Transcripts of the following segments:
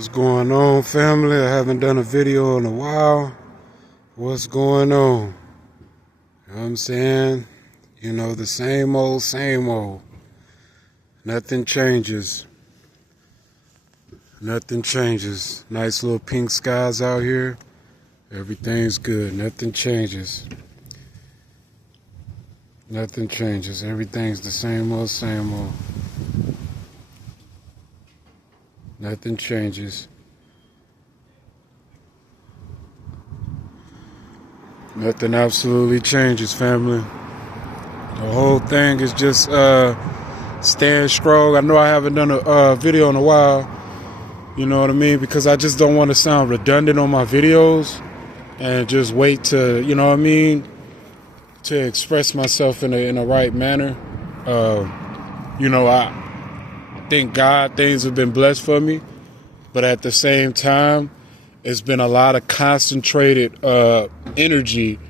What's going on, family? I haven't done a video in a while. What's going on? You know what I'm saying? You know, the same old, same old. Nothing changes. Nothing changes. Nice little pink skies out here. Everything's good. Nothing changes. Nothing changes. Everything's the same old, same old. Nothing changes. Nothing absolutely changes, family. The whole thing is just staying strong. I know I haven't done a video in a while. You know what I mean? Because I just don't want to sound redundant on my videos and just wait to, you know what I mean, to express myself in a right manner. I thank God things have been blessed for me, but at the same time, it's been a lot of concentrated energy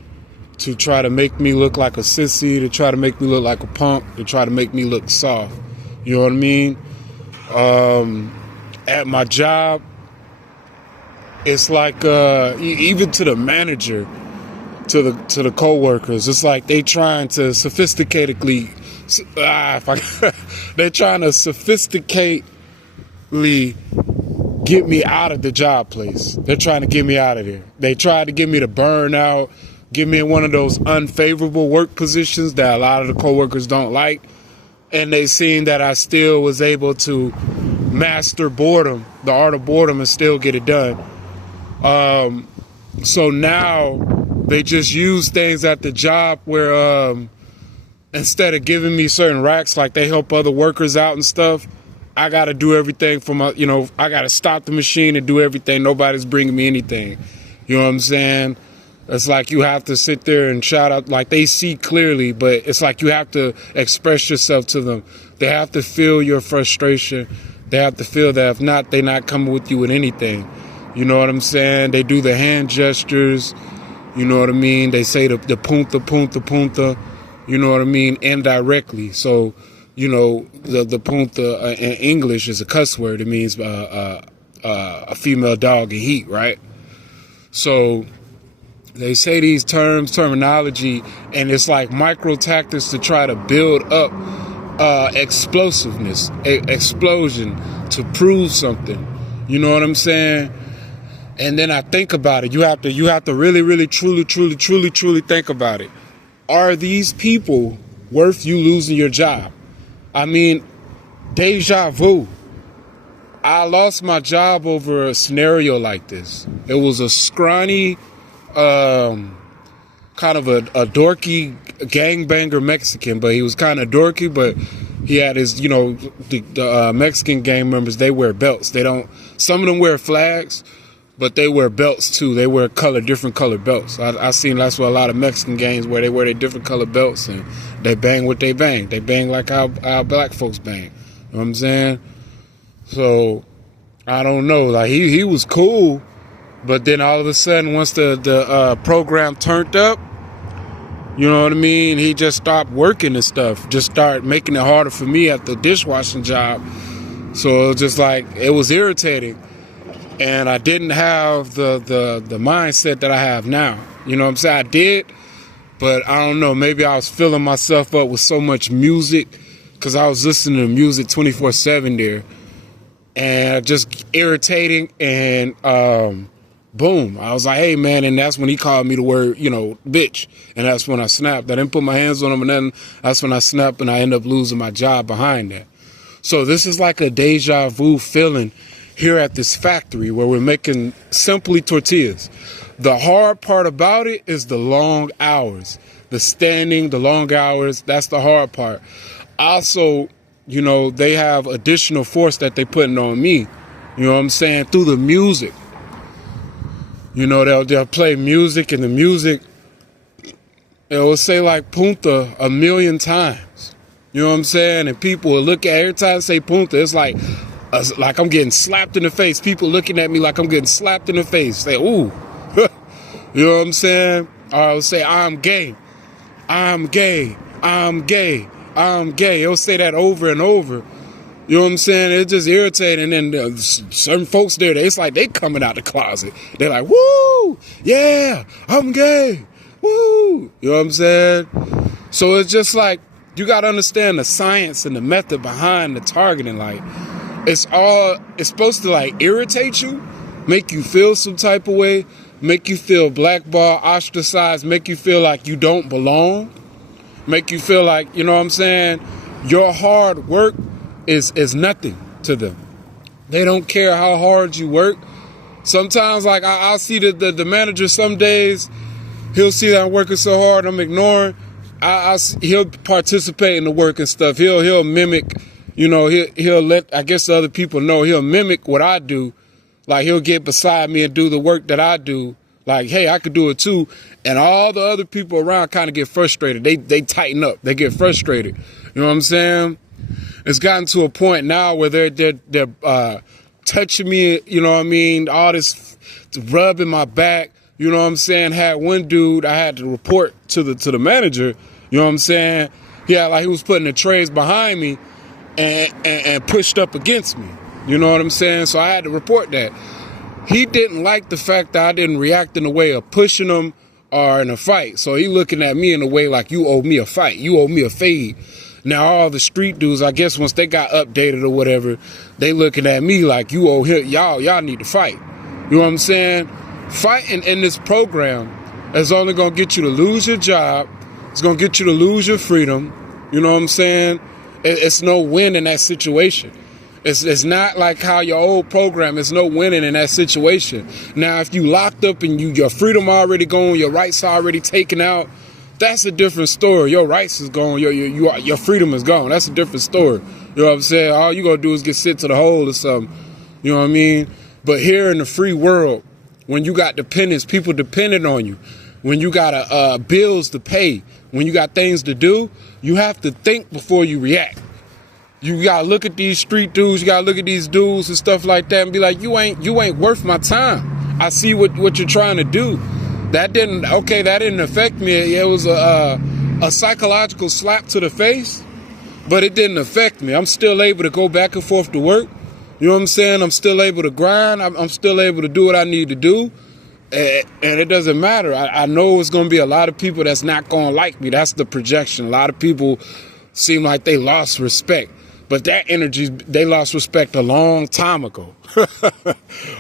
to try to make me look like a sissy, to try to make me look like a punk, to try to make me look soft. You know what I mean? At my job, it's like even to the manager, to the co-workers, it's like they trying to they're trying to sophisticatedly get me out of the job place. They're trying to get me out of there. They tried to get me to burn out, get me in one of those unfavorable work positions that a lot of the coworkers don't like. And they seen that I still was able to master boredom, the art of boredom, and still get it done. So now they just use things at the job where instead of giving me certain racks, like they help other workers out and stuff, I got to do everything for my, I got to stop the machine and do everything. Nobody's bringing me anything. You know what I'm saying? It's like you have to sit there and shout out, like they see clearly, but it's like you have to express yourself to them. They have to feel your frustration. They have to feel that if not, they're not coming with you with anything. You know what I'm saying? They do the hand gestures. You know what I mean? They say the punta, punta, punta. You know what I mean? Indirectly. So, the punta in English is a cuss word. It means a female dog in heat, right? So they say these terminology, and it's like micro tactics to try to build up explosiveness, explosion, to prove something. You know what I'm saying? And then I think about it. You have to really, really, truly think about it. Are these people worth you losing your job? I mean, deja vu. I lost my job over a scenario like this. It was a scrawny, kind of a dorky gangbanger Mexican, but he was kind of dorky, but he had his, the Mexican gang members, they wear belts. Some of them wear flags, but they wear belts too. They wear different color belts. I seen that's what a lot of Mexican gangs wear. They wear their different color belts and they bang what they bang. They bang like how black folks bang. You know what I'm saying? So I don't know. Like he was cool, but then all of a sudden, once the program turned up, you know what I mean? He just stopped working and stuff. Just started making it harder for me at the dishwashing job. So it was just like, it was irritating. And I didn't have the mindset that I have now. You know what I'm saying? I did, but I don't know. Maybe I was filling myself up with so much music because I was listening to music 24/7 there. And just irritating. And boom. I was like, hey, man. And that's when he called me the word, bitch. And that's when I snapped. I didn't put my hands on him. And then that's when I snapped and I ended up losing my job behind that. So this is like a deja vu feeling here at this factory where we're making simply tortillas. The hard part about it is the long hours, the standing, the long hours. That's the hard part. Also, they have additional force that they putting on me. You know what I'm saying? Through the music. They'll play music, and the music, it will say like punta a million times. You know what I'm saying? And people will look at every time I say punta, it's like I'm getting slapped in the face. People looking at me like I'm getting slapped in the face. Say, ooh. You know what I'm saying? Or I'll say, I'm gay. I'm gay. I'm gay. I'm gay. He'll say that over and over. You know what I'm saying? It's just irritating. And then certain folks there, it's like they coming out the closet. They're like, woo, yeah, I'm gay, woo. You know what I'm saying? So it's just like, you got to understand the science and the method behind the targeting. Like, it's supposed to like irritate you, make you feel some type of way, make you feel blackballed, ostracized, make you feel like you don't belong, make you feel like, you know what I'm saying, your hard work is nothing to them. They don't care how hard you work. Sometimes, like, I'll see the manager some days, he'll see that I'm working so hard, I'm ignoring. He'll participate in the work and stuff. He'll mimic, you know, he'll let, I guess, the other people know, he'll mimic what I do. Like, he'll get beside me and do the work that I do. Like, hey, I could do it too. And all the other people around kind of get frustrated. They tighten up. They get frustrated. You know what I'm saying? It's gotten to a point now where they're touching me, you know what I mean? All this rubbing my back, you know what I'm saying? Had one dude, I had to report to the manager, you know what I'm saying? Yeah, like he was putting the trays behind me and pushed up against me. You know what I'm saying? So I had to report that. He didn't like the fact that I didn't react in a way of pushing him or in a fight. So he looking at me in a way like, you owe me a fight. You owe me a fade. Now, all the street dudes, I guess once they got updated or whatever, they looking at me like, you owe him, y'all need to fight. You know what I'm saying? Fighting in this program is only going to get you to lose your job. It's going to get you to lose your freedom. You know what I'm saying? It's no win in that situation. It's not like how your old program, it's no winning in that situation. Now, if you locked up and your freedom already gone, your rights already taken out, that's a different story. Your rights is gone. Your freedom is gone. That's a different story. You know what I'm saying? All you gonna do is get sent to the hole or something. You know what I mean? But here in the free world, when you got dependents, people dependent on you, when you got bills to pay, when you got things to do, you have to think before you react. You gotta look at these street dudes. You gotta look at these dudes and stuff like that, and be like, you ain't worth my time. I see what you're trying to do. That didn't affect me. It was a psychological slap to the face, but it didn't affect me. I'm still able to go back and forth to work. You know what I'm saying? I'm still able to grind. I'm still able to do what I need to do. And it doesn't matter. I know it's going to be a lot of people that's not going to like me. That's the projection. A lot of people seem like they lost respect. But that energy, they lost respect a long time ago.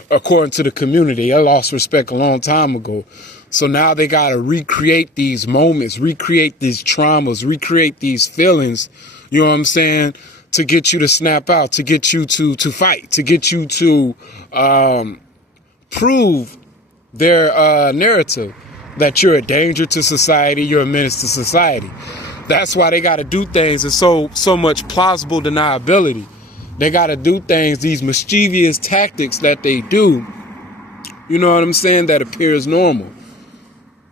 According to the community, they lost respect a long time ago. So now they got to recreate these moments, recreate these traumas, recreate these feelings, you know what I'm saying, to get you to snap out, to get you to fight, to get you to prove their narrative that you're a danger to society, you're a menace to society. That's why they got to do things in so much plausible deniability. They got to do things, these mischievous tactics that they do, you know what I'm saying, that appears normal.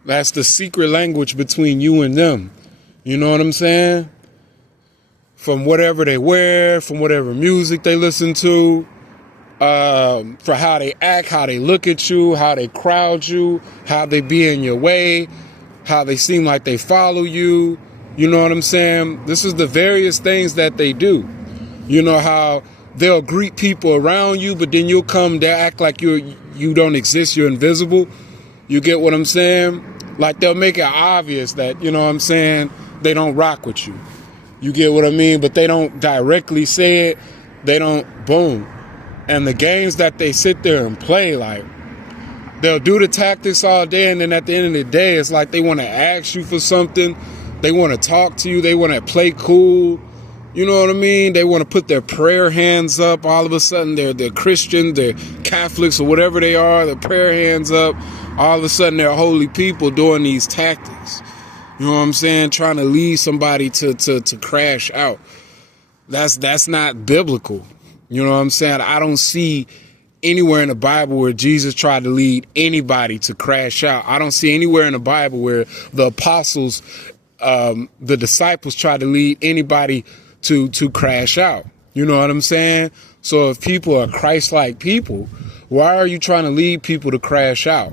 That's the secret language between you and them. You know what I'm saying? From whatever they wear, from whatever music they listen to, for how they act, how they look at you, how they crowd you, how they be in your way, how they seem like they follow you. You know what I'm saying? This is the various things that they do. You know how they'll greet people around you, but then you'll come, they act like you don't exist, you're invisible. You get what I'm saying? Like they'll make it obvious that, you know what I'm saying, they don't rock with you. You get what I mean? But they don't directly say it. They don't, boom. And the games that they sit there and play, like, they'll do the tactics all day, and then at the end of the day, it's like they want to ask you for something. They want to talk to you. They want to play cool. You know what I mean? They want to put their prayer hands up. All of a sudden, they're Christian, they're Catholics, or whatever they are. Their prayer hands up. All of a sudden, they're holy people doing these tactics. You know what I'm saying? Trying to lead somebody to crash out. That's not biblical. You know what I'm saying? I don't see anywhere in the Bible where Jesus tried to lead anybody to crash out. I don't see anywhere in the Bible where the apostles, the disciples tried to lead anybody to crash out. You know what I'm saying? So if people are Christ-like people, why are you trying to lead people to crash out?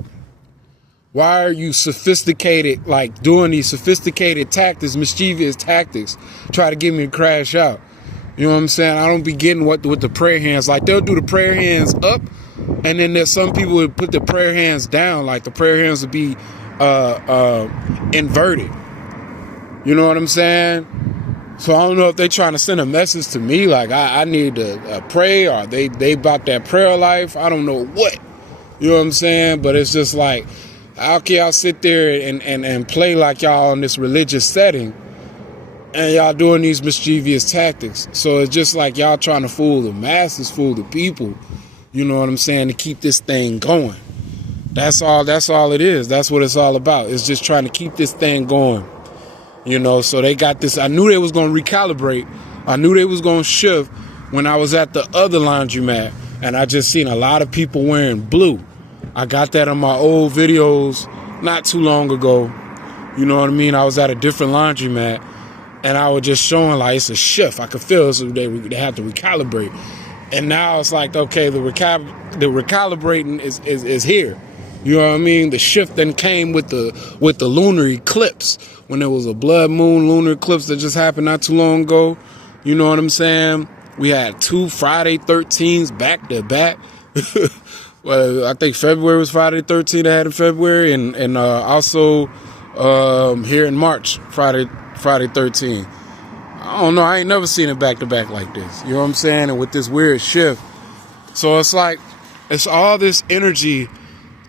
Why are you sophisticated, like doing these sophisticated tactics, mischievous tactics, try to get me to crash out? You know what I'm saying? I don't be getting with the prayer hands. Like, they'll do the prayer hands up, and then there's some people who put the prayer hands down. Like, the prayer hands would be inverted. You know what I'm saying? So I don't know if they're trying to send a message to me, like I need to pray, or they about that prayer life. I don't know what. You know what I'm saying? But it's just like, how can y'all sit there and play like y'all in this religious setting, and y'all doing these mischievous tactics? So it's just like y'all trying to fool the masses, fool the people, you know what I'm saying, to keep this thing going. That's all it is. That's what it's all about. It's just trying to keep this thing going. You know, so they got this. I knew they was going to recalibrate. I knew they was going to shift when I was at the other laundromat, and I just seen a lot of people wearing blue. I got that on my old videos not too long ago. You know what I mean? I was at a different laundromat, and I was just showing like it's a shift. I could feel it, so they had to recalibrate. And now it's like, okay, the recalibrating is here. You know what I mean? The shift then came with the lunar eclipse, when there was a blood moon lunar eclipse that just happened not too long ago. You know what I'm saying? We had 2 Friday 13s back to back. Well, I think February was Friday 13 I had in February, and also here in March, Friday 13. I don't know. I ain't never seen it back to back like this. You know what I'm saying? And with this weird shift. So it's like, it's all this energy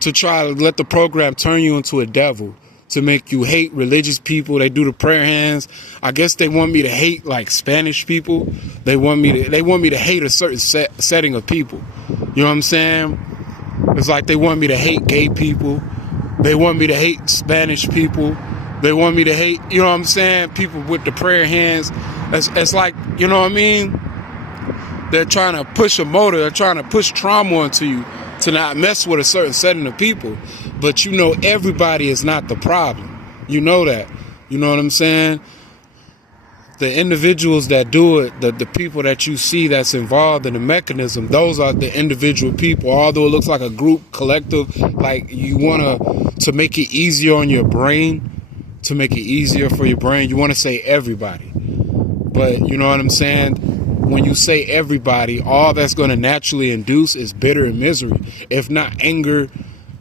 to try to let the program turn you into a devil, to make you hate religious people. They do the prayer hands. I guess they want me to hate like Spanish people. They want me to hate a certain setting of people. You know what I'm saying? It's like they want me to hate gay people. They want me to hate Spanish people. They want me to hate, you know what I'm saying, people with the prayer hands. It's like, you know what I mean? They're trying to push a motor. They're trying to push trauma onto you to not mess with a certain setting of people. But you know, everybody is not the problem. You know that. You know what I'm saying? The individuals that do it, the people that you see that's involved in the mechanism, those are the individual people. Although it looks like a group, collective, like you want to make it easier on your brain, to make it easier for your brain, you want to say everybody. But you know what I'm saying? When you say everybody, all that's going to naturally induce is bitter and misery. If not anger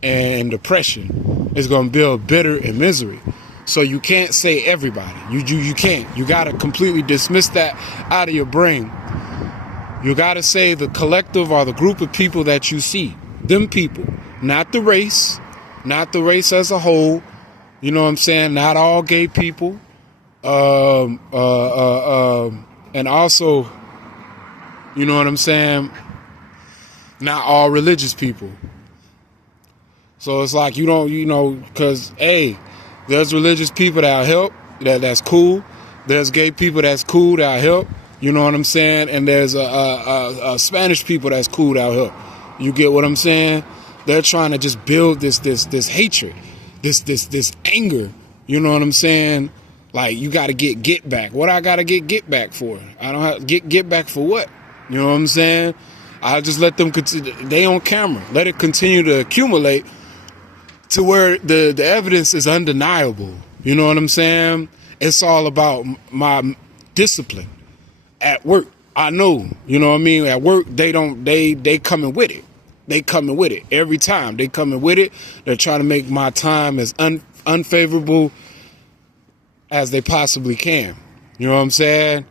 and depression, it's going to build bitter and misery. So you can't say everybody. You can't. You got to completely dismiss that out of your brain. You got to say the collective or the group of people that you see. Them people. Not the race. Not the race as a whole. You know what I'm saying? Not all gay people. And also, you know what I'm saying, not all religious people. So it's like, you don't, you know, because, hey, there's religious people that'll help, that's cool. There's gay people that's cool, that'll help. You know what I'm saying? And there's a Spanish people that's cool, that'll help. You get what I'm saying? They're trying to just build this hatred, this anger. You know what I'm saying? Like, you got to get back. What I got to get back for? I don't have get back for what? You know what I'm saying? I just let them continue. They on camera. Let it continue to accumulate to where the evidence is undeniable. You know what I'm saying? It's all about my discipline at work. I know, you know what I mean? At work, they coming with it. They coming with it every time. They coming with it. They're trying to make my time as unfavorable as they possibly can. You know what I'm saying?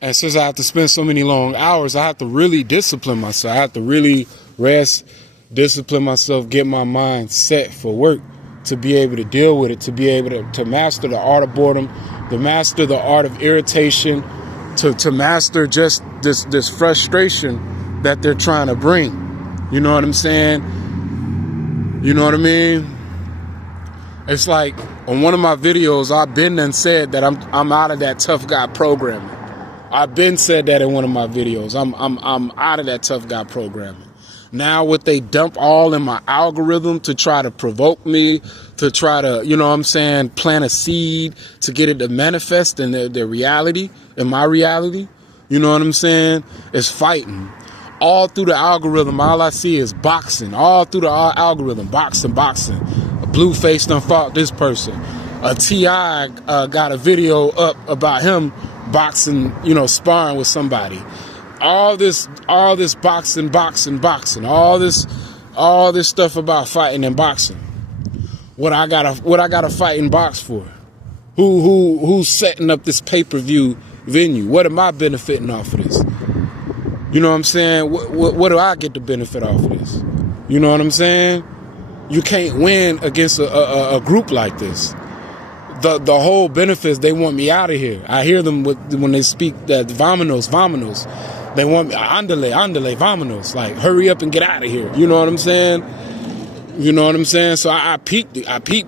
And since I have to spend so many long hours, I have to really discipline myself. I have to really rest, discipline myself, get my mind set for work, to be able to deal with it, to be able to master the art of boredom, to master the art of irritation, to master just this frustration that they're trying to bring. You know what I'm saying? You know what I mean? It's like, on one of my videos, I've been and said that I'm out of that tough guy programming. I've been said that in one of my videos. I'm out of that tough guy programming. Now what they dump all in my algorithm to try to provoke me, to try to, you know what I'm saying, plant a seed to get it to manifest in their reality, in my reality. You know what I'm saying? It's fighting. All through the algorithm, all I see is boxing. All through the algorithm, boxing. A Blueface done fought this person. A T.I. got a video up about him boxing, sparring with somebody. All this boxing, all this stuff about fighting and boxing. What I gotta fight and box for? Who's setting up this pay-per-view venue? What am I benefiting off of this? You know what I'm saying? What do I get to benefit off of this? You know what I'm saying? You can't win against a group like this. The whole benefits, they want me out of here. I hear them when they speak that vamonos. They want me, andale, vamonos. Like, hurry up and get out of here. You know what I'm saying? So I peep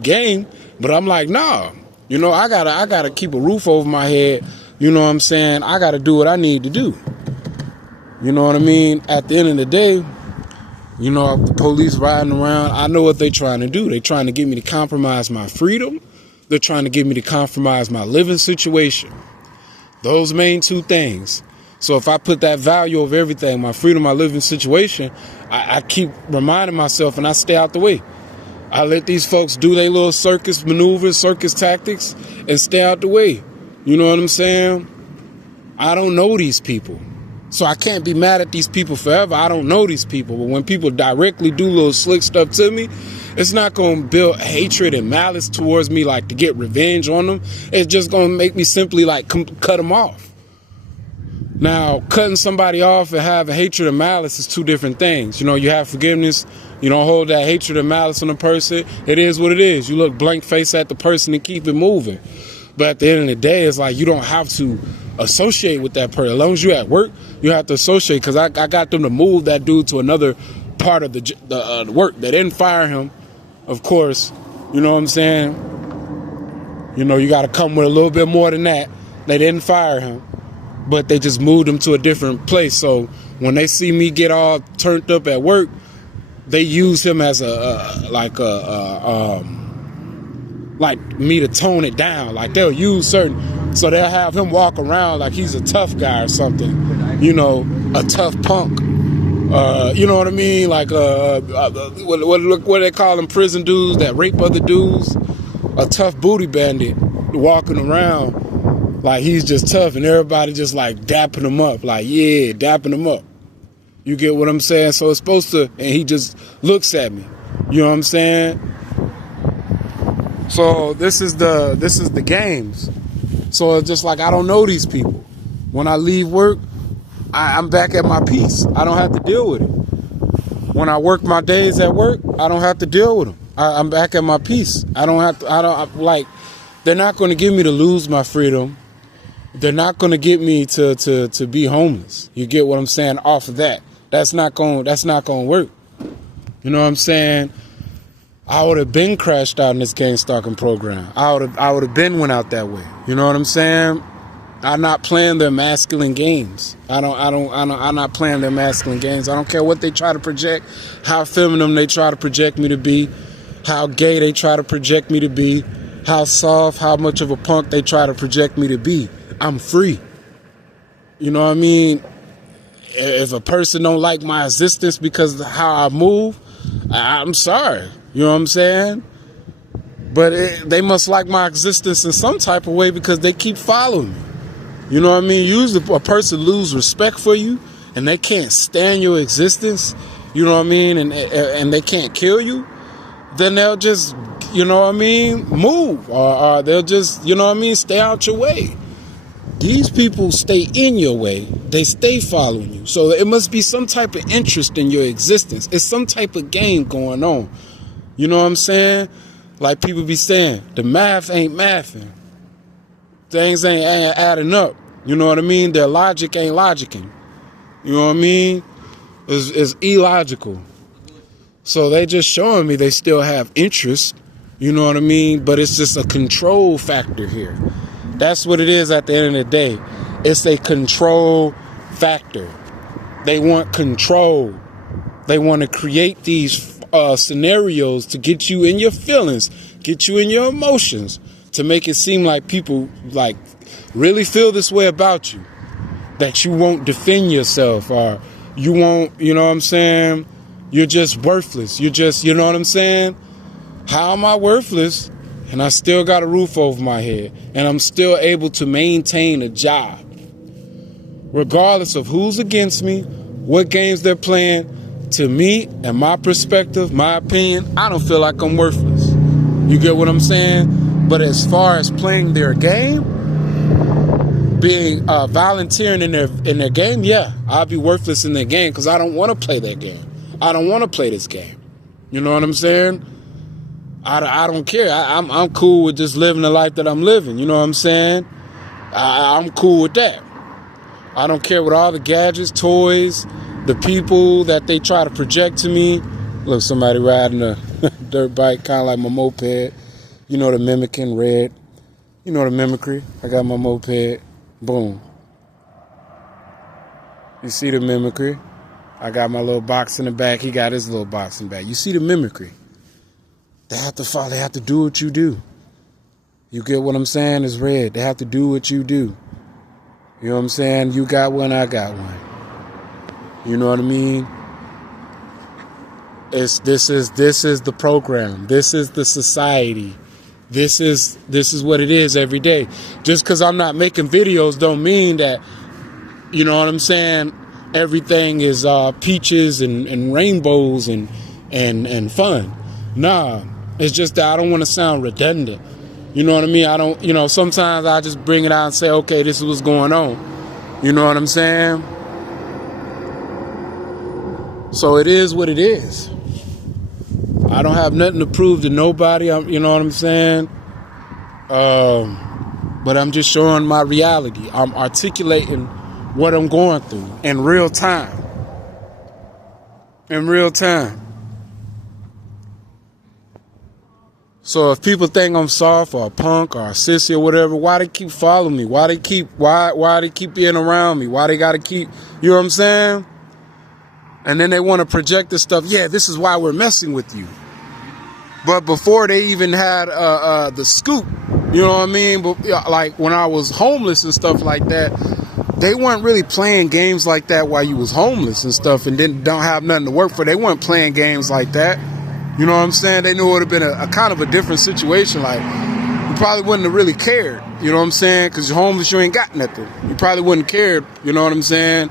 game, but I'm like, nah. I gotta keep a roof over my head. You know what I'm saying? I gotta do what I need to do. You know what I mean? At the end of the day, the police riding around, I know what they're trying to do. They're trying to get me to compromise my freedom. They're trying to get me to compromise my living situation. Those main two things. So if I put that value over everything, my freedom, my living situation, I keep reminding myself and I stay out the way. I let these folks do their little circus maneuvers, circus tactics, and stay out the way. You know what I'm saying? I don't know these people. So I can't be mad at these people forever. I don't know these people. But when people directly do little slick stuff to me, it's not going to build hatred and malice towards me, like to get revenge on them. It's just going to make me simply like cut them off. Now, cutting somebody off and having hatred and malice is two different things. You have forgiveness. You don't hold that hatred and malice on a person. It is what it is. You look blank face at the person and keep it moving. But at the end of the day, it's like you don't have to associate with that person. As long as you're at work, you have to associate. Because I got them to move that dude to another part of the work. They didn't fire him, of course. You know what I'm saying? You got to come with a little bit more than that. They didn't fire him, but they just moved him to a different place. So when they see me get all turned up at work, they use him as like me to tone it down. Like they'll use so they'll have him walk around like he's a tough guy or something, a tough punk. You know what I mean? Like what they call them prison dudes that rape other dudes? A tough booty bandit walking around like he's just tough and everybody just like dapping him up. Like, yeah, dapping him up. You get what I'm saying? So it's supposed to, and he just looks at me. You know what I'm saying? So this is the games. So it's just like I don't know these people. When I leave work, I'm back at my peace. I don't have to deal with it. When I work my days at work, I don't have to deal with them. I'm back at my peace. They're not going to get me to lose my freedom. They're not going to get me to be homeless. You get what I'm saying? Off of that. That's not going to work. You know what I'm saying? I would have been crashed out in this gang stalking program. I would have been went out that way. You know what I'm saying? I'm not playing their masculine games. I'm not playing their masculine games. I don't care what they try to project, how feminine they try to project me to be, how gay they try to project me to be, how soft, how much of a punk they try to project me to be. I'm free. You know what I mean? If a person don't like my existence because of how I move, I'm sorry. You know what I'm saying? But they must like my existence in some type of way because they keep following me. You know what I mean? Usually a person lose respect for you and they can't stand your existence, you know what I mean? And they can't kill you. Then they'll just, you know what I mean, move. Or they'll just, you know what I mean, stay out your way. These people stay in your way. They stay following you. So it must be some type of interest in your existence. It's some type of game going on. You know what I'm saying? Like people be saying, the math ain't mathing. Things ain't adding up. You know what I mean? Their logic ain't logicking. You know what I mean? It's illogical. So they just showing me they still have interest. You know what I mean? But it's just a control factor here. That's what it is at the end of the day. It's a control factor. They want control. They want to create these scenarios to get you in your feelings, get you in your emotions, to make it seem like people like really feel this way about you, that you won't defend yourself or you won't, you know what I'm saying? You're just worthless. You're just, you know what I'm saying? How am I worthless and I still got a roof over my head, and I'm still able to maintain a job. Regardless of who's against me, what games they're playing, to me and my perspective, my opinion, I don't feel like I'm worthless. You get what I'm saying? But as far as playing their game, being volunteering in their game, yeah, I'll be worthless in their game because I don't want to play that game. I don't want to play this game. You know what I'm saying? I don't care. I'm cool with just living the life that I'm living. You know what I'm saying? I'm cool with that. I don't care with all the gadgets, toys, the people that they try to project to me. Look, somebody riding a dirt bike, kind of like my moped. You know the mimicking red. You know the mimicry. I got my moped. Boom. You see the mimicry? I got my little box in the back. He got his little box in the back. You see the mimicry? They have to follow. They have to do what you do. You get what I'm saying? It's red. They have to do what you do. You know what I'm saying? You got one, I got one. You know what I mean? This is the program. This is the society. This is what it is every day. Just because I'm not making videos don't mean that, you know what I'm saying, everything is peaches and rainbows and fun. Nah, it's just that I don't want to sound redundant. You know what I mean? I don't, sometimes I just bring it out and say, okay, this is what's going on. You know what I'm saying? So it is what it is. I don't have nothing to prove to nobody. You know what I'm saying? But I'm just showing my reality. I'm articulating what I'm going through in real time. In real time. So if people think I'm soft or a punk or a sissy or whatever, why they keep following me? Why they keep being around me? Why they gotta keep, you know what I'm saying? And then they want to project this stuff. Yeah, this is why we're messing with you. But before they even had the scoop, you know what I mean? But like when I was homeless and stuff like that, they weren't really playing games like that while you was homeless and stuff and don't have nothing to work for. They weren't playing games like that. You know what I'm saying? They knew it would have been a kind of a different situation. Like, you probably wouldn't have really cared. You know what I'm saying? Because you're homeless, you ain't got nothing. You probably wouldn't have cared. You know what I'm saying?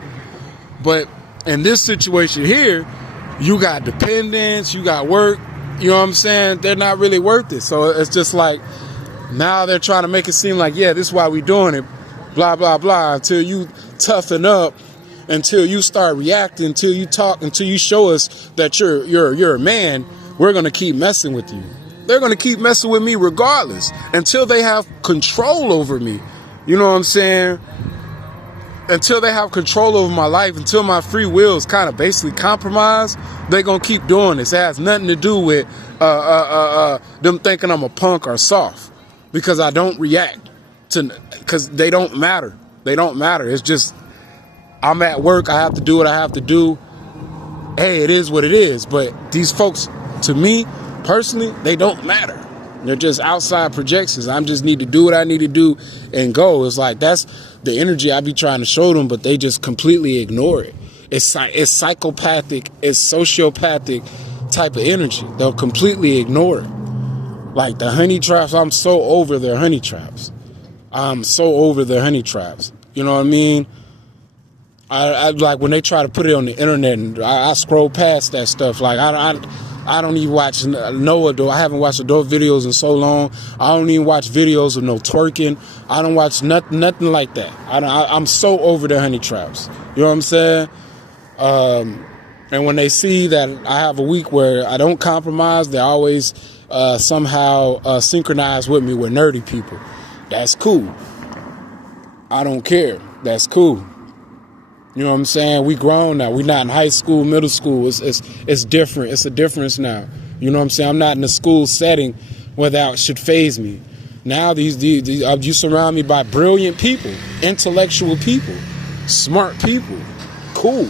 But in this situation here, you got dependents, you got work. You know what I'm saying? They're not really worth it. So it's just like, now they're trying to make it seem like, yeah, this is why we doing it. Blah, blah, blah. Until you toughen up. Until you start reacting. Until you talk. Until you show us that you're a man. We're going to keep messing with you. They're going to keep messing with me regardless until they have control over me. You know what I'm saying? Until they have control over my life, until my free will is kind of basically compromised, they're going to keep doing this. It has nothing to do with them thinking I'm a punk or soft because I don't react because they don't matter. They don't matter. It's just I'm at work. I have to do what I have to do. Hey, it is what it is. But these folks, to me, personally, they don't matter. They're just outside projections. I just need to do what I need to do and go. It's like, that's the energy I be trying to show them, but they just completely ignore it. It's psychopathic, it's sociopathic type of energy. They'll completely ignore it. Like the honey traps, I'm so over their honey traps. I'm so over their honey traps. You know what I mean? I like when they try to put it on the internet and I scroll past that stuff. Like I don't even watch no adult. I haven't watched adult videos in so long. I don't even watch videos of no twerking. I don't watch nothing like that. I'm so over the honey traps. You know what I'm saying? And when they see that I have a week where I don't compromise, they always somehow synchronize with me with nerdy people. That's cool. I don't care. That's cool. You know what I'm saying? We grown now. We're not in high school, middle school. It's different. It's a difference now. You know what I'm saying? I'm not in a school setting where that should faze me. Now you surround me by brilliant people, intellectual people, smart people. Cool.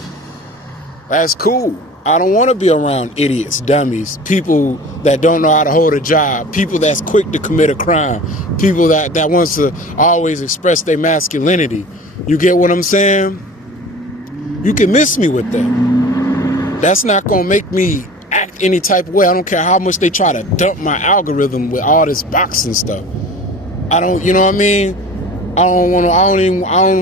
That's cool. I don't want to be around idiots, dummies, people that don't know how to hold a job, people that's quick to commit a crime, people that wants to always express their masculinity. You get what I'm saying? You can miss me with that. That's not going to make me act any type of way. I don't care how much they try to dump my algorithm with all this boxing stuff. I don't, you know what I mean? I don't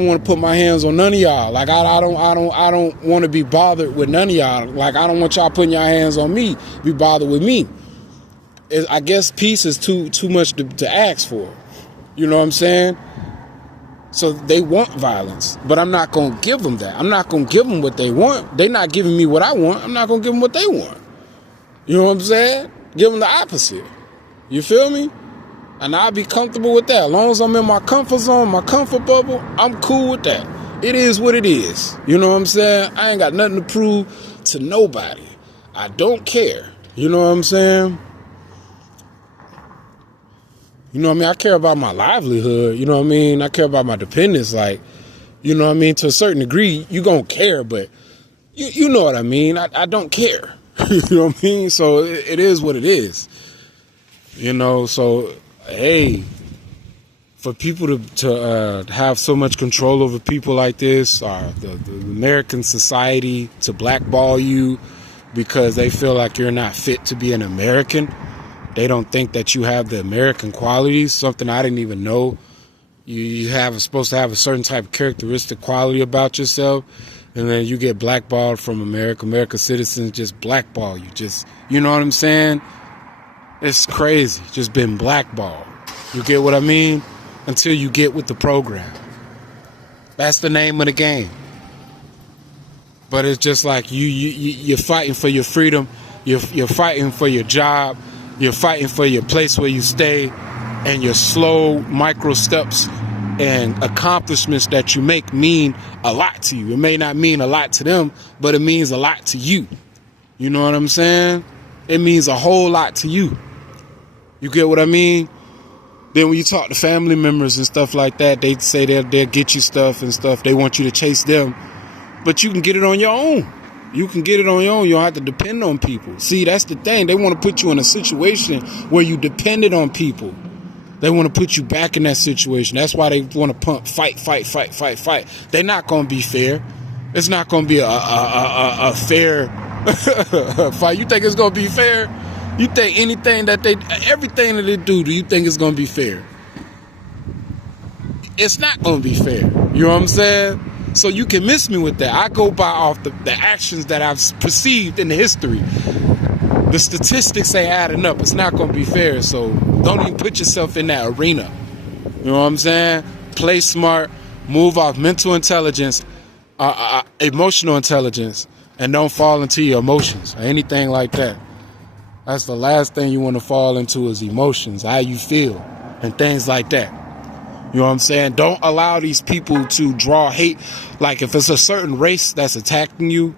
want to put my hands on none of y'all. Like I don't want to be bothered with none of y'all. Like I don't want y'all putting your hands on me. Be bothered with me. I guess peace is too much to ask for. You know what I'm saying? So they want violence, but I'm not gonna give them that. I'm not gonna give them what they want. They're not giving me what I want. I'm not gonna give them what they want. You know what I'm saying? Give them the opposite. You feel me? And I'll be comfortable with that. As long as I'm in my comfort zone, my comfort bubble, I'm cool with that. It is what it is. You know what I'm saying? I ain't got nothing to prove to nobody. I don't care. You know what I'm saying? You know what I mean? I care about my livelihood. You know what I mean? I care about my dependents. Like, you know what I mean? To a certain degree, you gonna care, but you know what I mean? I don't care. You know what I mean? So it is what it is. You know, so, hey, for people to have so much control over people like this, the American society to blackball you because they feel like you're not fit to be an American. They don't think that you have the American qualities, something I didn't even know. You supposed to have a certain type of characteristic quality about yourself, and then you get blackballed from America. American citizens just blackball you. Just, you know what I'm saying? It's crazy. Just been blackballed. You get what I mean? Until you get with the program. That's the name of the game. But it's just like you're fighting for your freedom. You're fighting for your job. You're fighting for your place where you stay, and your slow micro steps and accomplishments that you make mean a lot to you. It may not mean a lot to them, but it means a lot to you. You know what I'm saying? It means a whole lot to you. You get what I mean? Then when you talk to family members and stuff like that, they say they'll get you stuff and stuff. They want you to chase them, but you can get it on your own. You can get it on your own. You don't have to depend on people. See, that's the thing. They want to put you in a situation where you depended on people. They want to put you back in that situation. That's why they want to pump fight. They're not going to be fair. It's not going to be a fair fight. You think it's going to be fair? You think everything that they do you think it's going to be fair? It's not going to be fair. You know what I'm saying? So you can miss me with that. I go by off the actions that I've perceived in the history. The statistics ain't adding up. It's not going to be fair. So don't even put yourself in that arena. You know what I'm saying? Play smart. Move off mental intelligence, emotional intelligence, and don't fall into your emotions or anything like that. That's the last thing you want to fall into is emotions, how you feel, and things like that. You know what I'm saying? Don't allow these people to draw hate. Like if it's a certain race that's attacking you,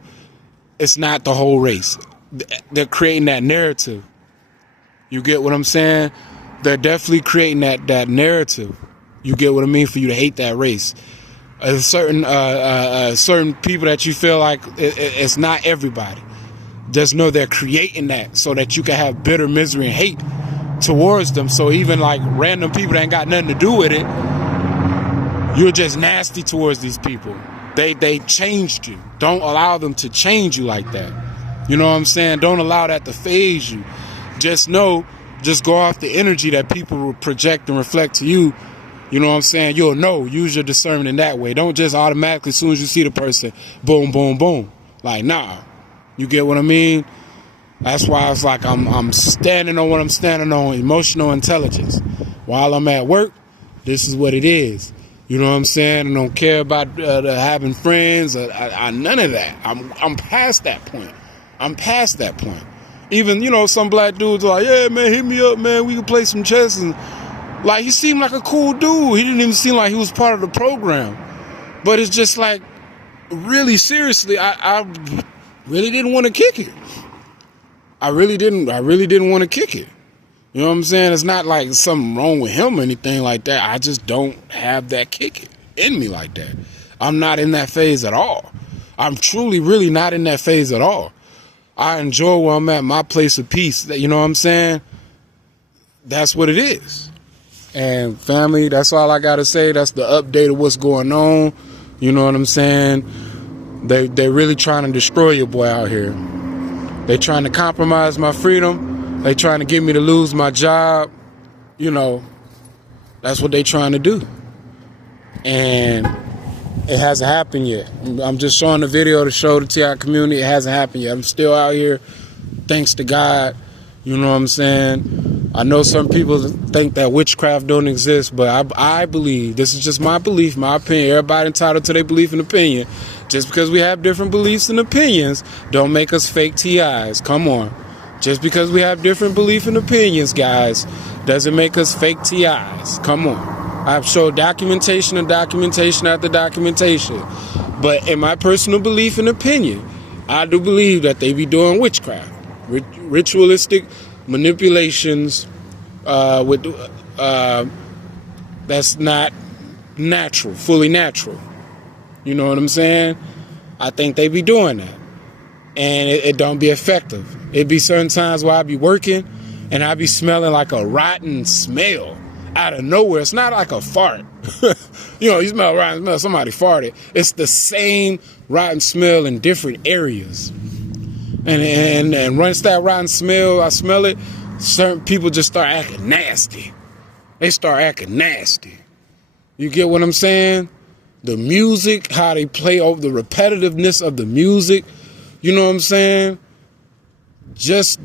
it's not the whole race. They're creating that narrative. You get what I'm saying? They're definitely creating that narrative. You get what I mean? For you to hate that race. Certain people that you feel like it's not everybody. Just know they're creating that so that you can have bitter misery and hate towards them. So even like random people that ain't got nothing to do with it, you're just nasty towards these people. They changed you. Don't allow them to change you like that. You know what I'm saying? Don't allow that to phase you. Just go off the energy that people will project and reflect to you. You know what I'm saying? You'll know. Use your discernment in that way. Don't just automatically, as soon as you see the person, boom, boom, boom. Like, nah. You get what I mean? That's why it's like I'm standing on what I'm standing on, emotional intelligence. While I'm at work, this is what it is. You know what I'm saying? I don't care about having friends or none of that. I'm past that point. I'm past that point. Even, you know, some black dudes are like, yeah, man, hit me up, man. We can play some chess. And like, he seemed like a cool dude. He didn't even seem like he was part of the program. But it's just like, really seriously, I really didn't want to kick it. I really didn't want to kick it. You know what I'm saying? It's not like something wrong with him or anything like that. I just don't have that kick it in me like that. I'm not in that phase at all. I'm truly, really not in that phase at all. I enjoy where I'm at, my place of peace. You know what I'm saying? That's what it is. And family, that's all I got to say. That's the update of what's going on. You know what I'm saying? They're really trying to destroy your boy out here. They trying to compromise my freedom. They trying to get me to lose my job. You know, that's what they trying to do. And it hasn't happened yet. I'm just showing the video to show the TI community it hasn't happened yet. I'm still out here, thanks to God. You know what I'm saying? I know some people think that witchcraft don't exist, but I believe, this is just my belief, my opinion. Everybody entitled to their belief and opinion. Just because we have different beliefs and opinions, don't make us fake TIs. Come on. Just because we have different beliefs and opinions, guys, doesn't make us fake TIs. Come on. I've showed documentation and documentation after documentation. But in my personal belief and opinion, I do believe that they be doing witchcraft. Ritualistic manipulations that's not natural, fully natural. You know what I'm saying? I think they be doing that. And it don't be effective. It be certain times where I be working and I be smelling like a rotten smell out of nowhere. It's not like a fart. You know, you smell rotten smell, somebody farted. It's the same rotten smell in different areas. And once that rotten smell, I smell it, certain people just start acting nasty. They start acting nasty. You get what I'm saying? The music, how they play over the repetitiveness of the music. You know what I'm saying? Just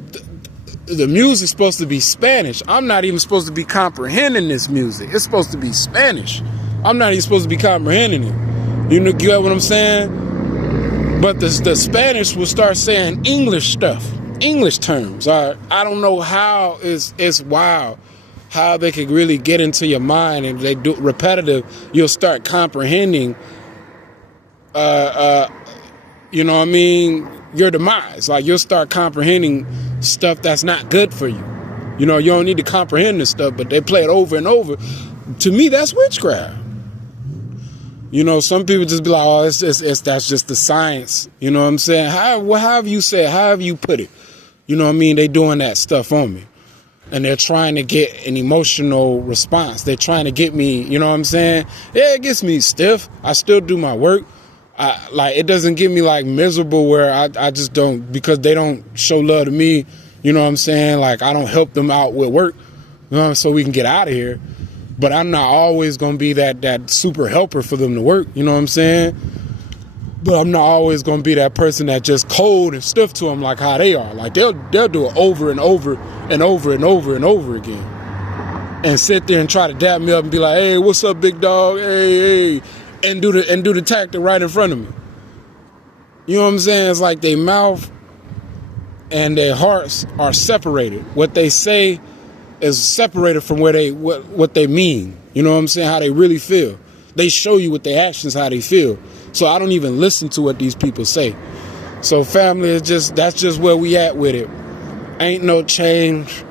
the music's supposed to be Spanish. I'm not even supposed to be comprehending this music. It's supposed to be Spanish. I'm not even supposed to be comprehending it. You get what I'm saying? But the Spanish will start saying English stuff, English terms. I don't know how it's wild how they could really get into your mind, and they do repetitive. You'll start comprehending, you know what I mean, your demise. Like you'll start comprehending stuff that's not good for you. You know, you don't need to comprehend this stuff, but they play it over and over. To me, that's witchcraft. You know, some people just be like, oh, that's just the science. You know what I'm saying? How have you said, how have you put it? You know what I mean? They doing that stuff on me. And they're trying to get an emotional response. They're trying to get me, you know what I'm saying? Yeah, it gets me stiff. I still do my work. It doesn't get me like miserable where I just don't, because they don't show love to me. You know what I'm saying? Like I don't help them out with work, you know, so we can get out of here. But I'm not always going to be that super helper for them to work. You know what I'm saying? But I'm not always going to be that person that just cold and stiff to them like how they are. Like they'll do it over and over and over and over and over again. And sit there and try to dap me up and be like, hey, what's up, big dog? Hey. And do the tactic right in front of me. You know what I'm saying? It's like their mouth and their hearts are separated. What they say is separated from what they mean. You know what I'm saying? How they really feel. They show you with their actions how they feel. So I don't even listen to what these people say. So family is that's just where we at with it. Ain't no change.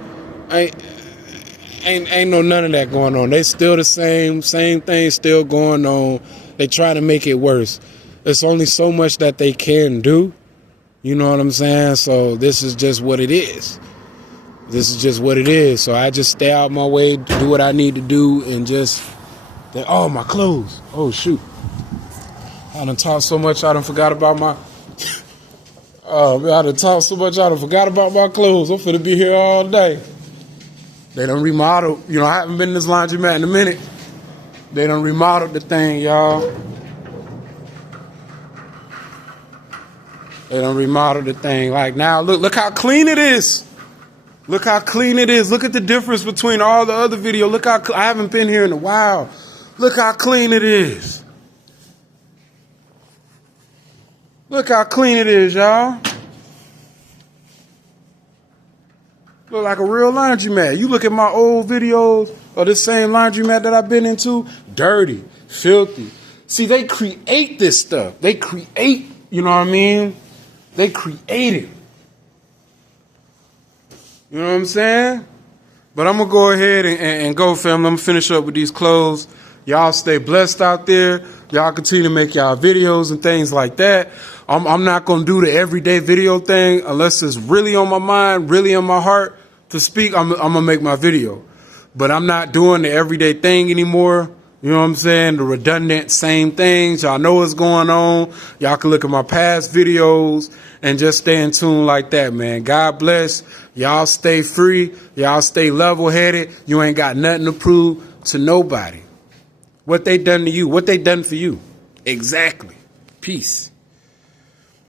Ain't no none of that going on. They still the same thing still going on. They try to make it worse. There's only so much that they can do. You know what I'm saying? So this is just what it is. This is just what it is. So I just stay out my way, do what I need to do, and just, oh, my clothes. Oh, shoot. I done talked so much, I done forgot about my, I done talked so much, I done forgot about my clothes. I'm finna be here all day. They done remodeled, you know, I haven't been in this laundromat in a minute. They done remodeled the thing, y'all. They done remodeled the thing. Like now, look how clean it is. Look how clean it is. Look at the difference between all the other video. Look how I haven't been here in a while. Look how clean it is. Look how clean it is, y'all. Look like a real laundromat. You look at my old videos of this same laundromat that I've been into, dirty, filthy. See, they create this stuff. They create, you know what I mean? They create it. You know what I'm saying? But I'm going to go ahead and go, family. I'm going to finish up with these clothes. Y'all stay blessed out there. Y'all continue to make y'all videos and things like that. I'm not going to do the everyday video thing unless it's really on my mind, really on my heart to speak. I'm going to make my video. But I'm not doing the everyday thing anymore You know what I'm saying? The redundant same things. Y'all know what's going on. Y'all can look at my past videos and just stay in tune like that, man. God bless. Y'all stay free. Y'all stay level-headed. You ain't got nothing to prove to nobody. What they done to you, what they done for you. Exactly. Peace.